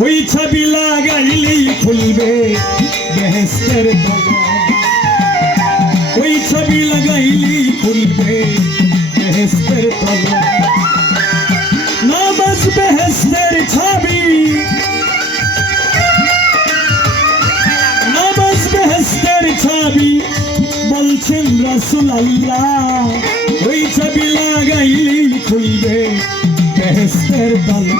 ওই ছবি লাগাইলেই খুলবে বেহেস্তের ওই ছবি লাগাইলেই খুলবে বেহেস্তের তলা না বাস বেহেস্তের ছবি। না বাস বেহেস্তের ছবি, বলছেন রসুল আল্লাহ ওই ছবি লাগাইলেই খুলবে বেহেস্তের তলা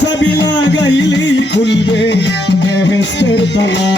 চাবি লাগাইলি খুলবে বেহেস্তের তালা।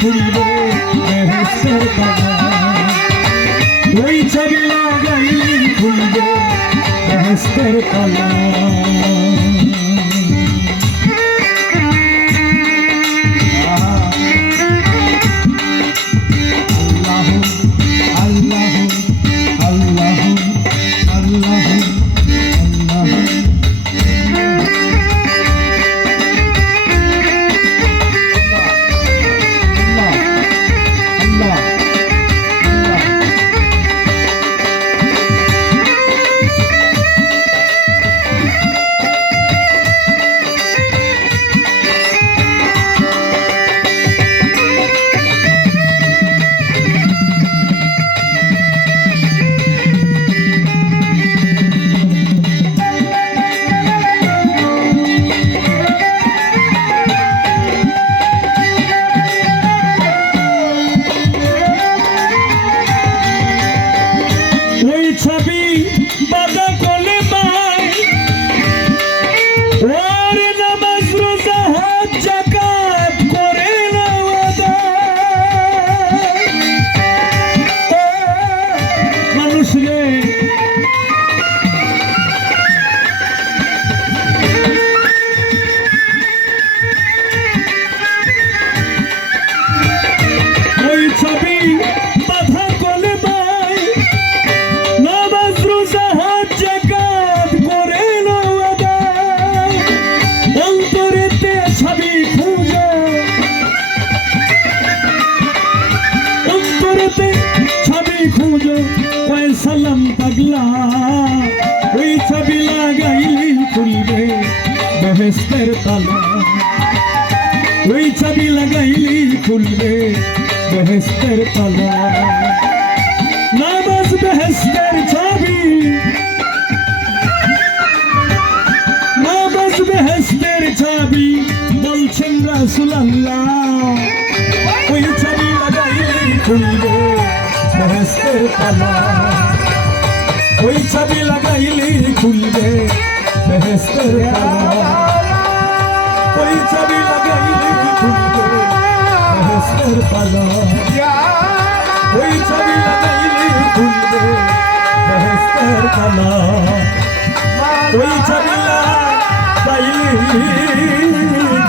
খুলবে বেহেস্তের পাখা ওই ছবি লাগাইলি খুলবে বেহেস্তের পাখা পুজো কয় সালাম পাগলা। ওই ছবি লাগাইলি খুলবে বহেস্তের তালা। ওই ছবি লাগাইলি খুলবে বহেস্তের তালা। না বাস বহেস্তের ছবি। না বাস বহেস্তের ছবি, বলছেন রাসুলাল্লাহ। ওই ছবি লাগাইলি খুলবে আজকের পালা ওই ছবি লাগাইলি খুলবে বেহেস্তের পালা ওই ছবি লাগাইলি খুলবে বেহেস্তের পালা ওই ছবি লাগাইলি খুলবে বেহেস্তের পালা ওই ছবি লাগাইলি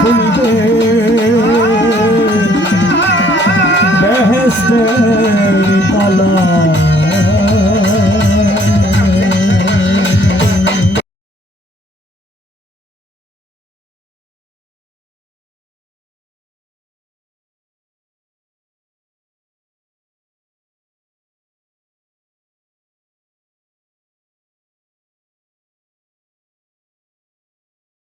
খুলবে।